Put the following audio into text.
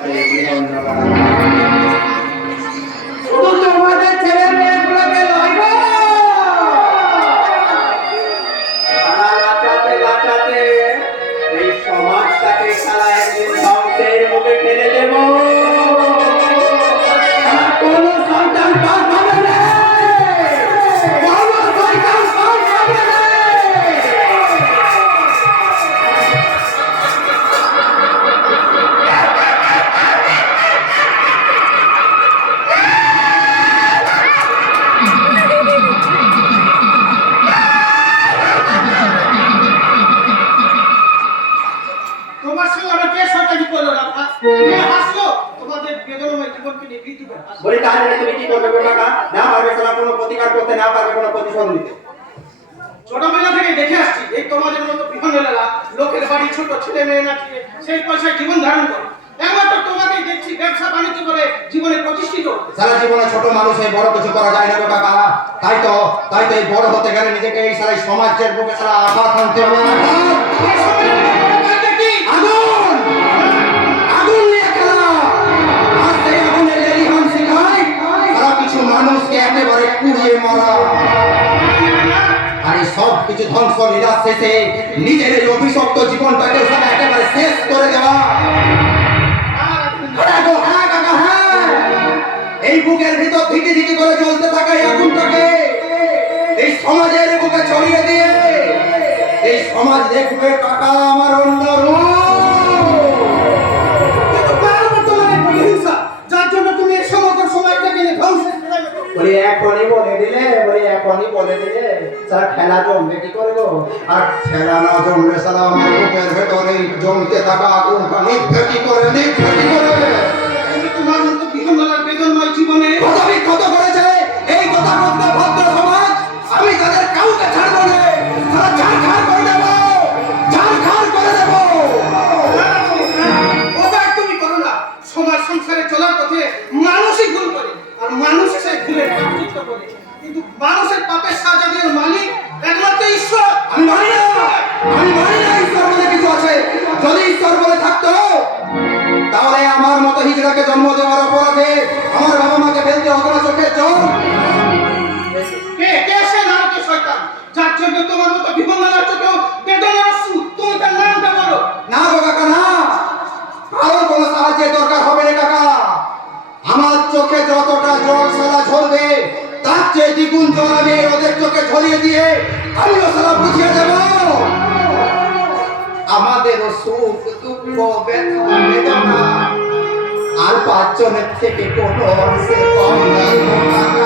কাছে জীবন নেওয়া শুধু তোমাদের ছেলে মেয়েগুলোকে লয় গো, তারা লাচাতে লাচাতে এই সমাজটাকে সারা একদিন ধ্বংসের মুখে ঠেলে দেব। আর কোনো সন্তান পার পাবে না, কোনো সন্তান পার পাবে না। তোমার সঙ্গে আমার কে শয়তানি করলো রাখা? কে হাসলো? তোমাদের বেদনাময় জীবনকে নিয়ে ভীতি করে হাসলো। বলি তাহলে তুমি কি করবে গো কাকা? না পারবে সারা কোনো প্রতিকার করতে, না পারবে কোনো প্রতিশোধ নিতে। ছোটবেলা থেকে দেখে আসছি এই তোমাদের মতো বিহঙ্গলেরা লোকের বাড়ি ছোট ছেলে মেয়ে নাচিয়ে সেই পয়সায় জীবন ধারণ করে। একমাত্র তোমাকেই দেখছি ব্যবসা বাণিজ্য করে জীবনে প্রতিষ্ঠিত হতে। সারা জীবনে ছোট মানুষ হয়ে বড় কিছু করা যায় না গো কাকা। তাই তো এই বড় হতে গেলে নিজেকে এই সারা সমাজের বুকে সারা আঘাত আনতে হবে। আগুন আগুন নিয়ে খেলা, আর সেই আগুনে লেলিহান শিখায় সারা কিছু মানুষকে একেবারে পুড়িয়ে মারা। আর এই সব কিছু ধ্বংস লীলা শেষে নিজের এই অভিশপ্ত জীবনটাকে সারা একেবারে শেষ করে দেওয়া। এই বুকের ভিতর ধিকি ধিকি করে জ্বলতে থাকা এই আগুনটাকে এই সমাজের বুকে ছড়িয়ে দিয়ে এই সমাজ দেখবে কাকা আমার অন্য রূপ। কিন্তু কার বর্তমানে প্রতিহিংসা যার জন্য তুমি এই সমগ্র সমাজটাকে নিয়ে ধ্বংসের ফেলে গেছো। বলি এখনই বলে দিলে স্যার খেলা জমবে কি করবো? আর খেলা না জমলে সারা আমার বুকের ভেতরে জমতে থাকা আগুনটা নিভবে কি করে? তুমি তোমার মতো বিহঙ্গলার বেদনময় জীবনে ক্ষত করেছে এই কথা বলতে ভদ্র সমাজ। আমি তাদের কাউকে ছাড়বো না, তারা ঝাড়খাড় করে দেবো, ঝাড়খাড় করে দেবো। ওটা তুমি করো না। সমাজ সংসারে চলার পথে মানুষই ভুল করে আর মানুষ সেই ভুলের প্রায়শ্চিত্ত করে। কিন্তু মানুষের পাপের সাজা দেওয়ার মালিক একমাত্র ঈশ্বর। আমি মানি না ঈশ্বর বলে কিছু আছে। যদি ঈশ্বর বলে থাকতো তাহলে আমার মতো হিজড়াকে জন্ম দেওয়ার অপরাধে আমার বাবা মাকে ফেলতে হতো না চোখের জল। কে সে নারকের শয়তান যার জন্য তোমার মতো বিহঙ্গলার চোখেও বেদনার অশ্রু? তুমি তার নামটা বলো। না গো কাকা না, কারোর কোনো সাহায্যের দরকার হবে না কাকা। আমার চোখে যতটা জল সারা ঝরবে তার চেয়ে দ্বিগুণ জল আমি ওদের চোখে ঝরিয়ে দিয়ে আমিও সারা বুঝিয়ে দেব। আমাদেরও সুখ দুঃখ ব্যথা বেদনা আর পাঁচজনের থেকে কোনো অংশে কম নাই গো কাকা।